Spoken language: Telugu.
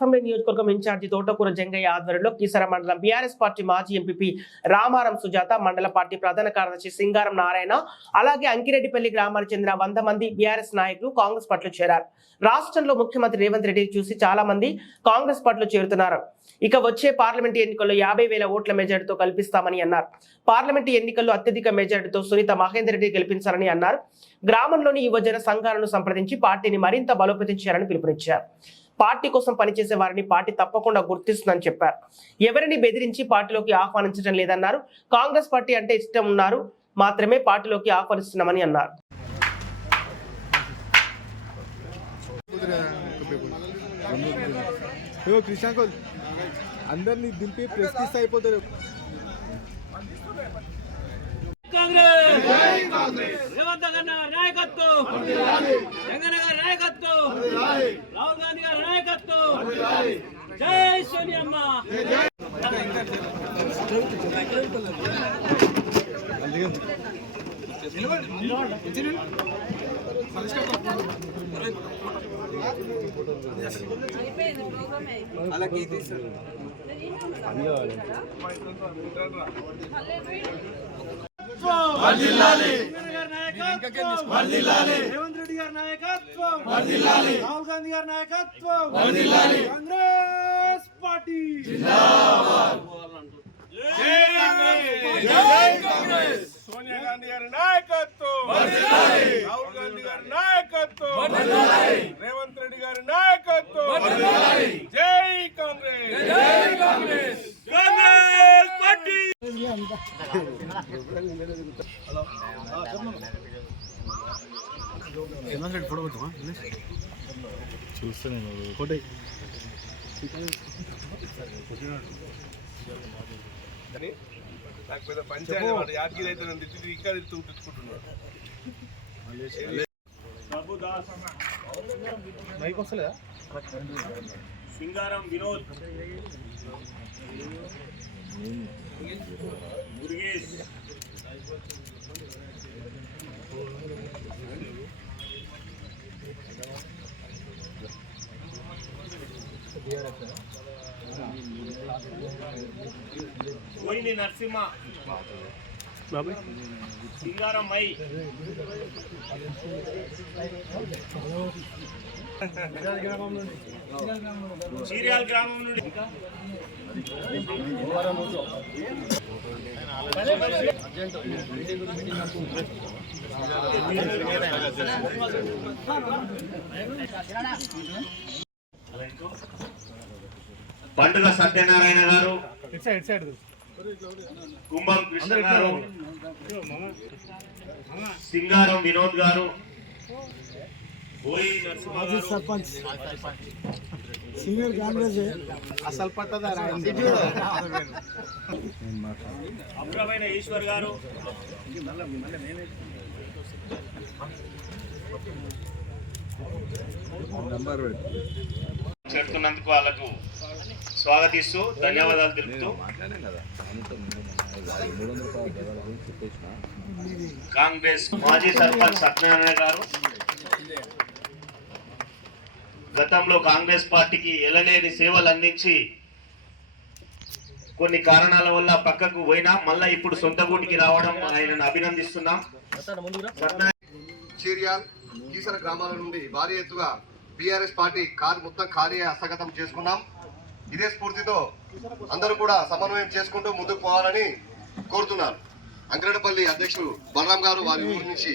అసెంబ్లీ నియోజకవర్గం ఇన్ఛార్జి తోటకూర జంగయ్య ఆధ్వర్యంలో కీసర మండలం బీఆర్ఎస్ పార్టీ మాజీ ఎంపీపీ రామారం సుజాత, మండల పార్టీ ప్రధాన కార్యదర్శి సింగారం నారాయణ, అలాగే అంకిరెడ్డిపల్లి గ్రామానికి చెందిన 100 మంది బీఆర్ఎస్ నాయకులు కాంగ్రెస్ పార్టీలో చేరారు. రాష్ట్రంలో ముఖ్యమంత్రి రేవంత్ రెడ్డి చూసి చాలా మంది కాంగ్రెస్ పార్టీలో చేరుతున్నారు. ఇక వచ్చే పార్లమెంటు ఎన్నికల్లో 50,000 ఓట్ల మెజార్టీతో కల్పిస్తామని అన్నారు. పార్లమెంటు ఎన్నికల్లో అత్యధిక మెజార్టీతో సునీత మహేందర్ రెడ్డి గెలిపించాలని అన్నారు. గ్రామంలోని యువజన సంఘాలను సంప్రదించి పార్టీని మరింత బలోపేతం చేయాలని పిలుపునిచ్చారు. పార్టీ కోసం పనిచేసే వారిని పార్టీ తప్పకుండా గుర్తిస్తుందని చెప్పారు. ఎవరిని బెదిరించి పార్టీలోకి ఆహ్వానించడం లేదన్నారు. కాంగ్రెస్ పార్టీ అంటే ఇష్టం ఉన్నారు మాత్రమే పార్టీలోకి ఆహ్వానిస్తున్నామని అన్నారు. అందరినీ దింపి ప్రెస్ కిస్ అయిపోతారు. కాంగ్రెస్ రేవంత్ గారి నాయకత్వం, జగన్ గారి నాయకత్వం, రాహుల్ గాంధీ గారి నాయకత్వం. జై సోనియమ్మ. రేవంత్ రెడ్డి గారి నాయకత్వం, రాహుల్ గాంధీ గారి నాయకత్వం, కాంగ్రెస్ పార్టీ సోనియా గాంధీ గారి నాయకత్వం, రాహుల్ గాంధీ గారి నాయకత్వం, రేవంత్ రెడ్డి గారి నాయకత్వం. జై కాంగ్రెస్, కాంగ్రెస్ పార్టీ. నాకు పెద్ద పంచాయతీ వాడు యాదగిరి అయితే నన్ను తిట్టి ఇంకా తిట్టుకుంటున్నాడు. సింగారం వినోద్, మురుగేష్, కోయిని నరసింహ, సింగారం మై, చీర్యాల గ్రామం నుండి పండుగ సత్యనారాయణ గారు, కుంభం కృష్ణ గారు, సింగారం వినోద్ గారు, సర్పంచ్ సీనియర్ కాంగ్రెస్ అసలు పట్టదారా అప్రమైన ఈశ్వర్ గారు, చేరుతున్నందుకు వాళ్ళకు స్వాగతిస్తూ ధన్యవాదాలు తెలుపుతూ కాంగ్రెస్ మాజీ సర్పంచ్ సత్యనారాయణ గారు గతంలో కాంగ్రెస్ పార్టీకి ఎలలేని సేవలు అందించి కొన్ని కారణాల వల్ల పక్కకు పోయినా మళ్ళా ఇప్పుడు సొంత గూటికి రావడం ఆయనను అభినందిస్తున్నాం. చీర్యాల్, కీసర గ్రామాల నుండి భారీ ఎత్తుగా బీఆర్ఎస్ పార్టీ మొత్తం కార్య హస్తగతం చేసుకున్నాం. ఇదే స్ఫూర్తితో అందరూ కూడా సమన్వయం చేసుకుంటూ ముందుకు పోవాలని కోరుతున్నారు. అంకిరెడ్డిపల్లి అధ్యక్షుడు బలరాం గారు వారి ఊరి నుంచి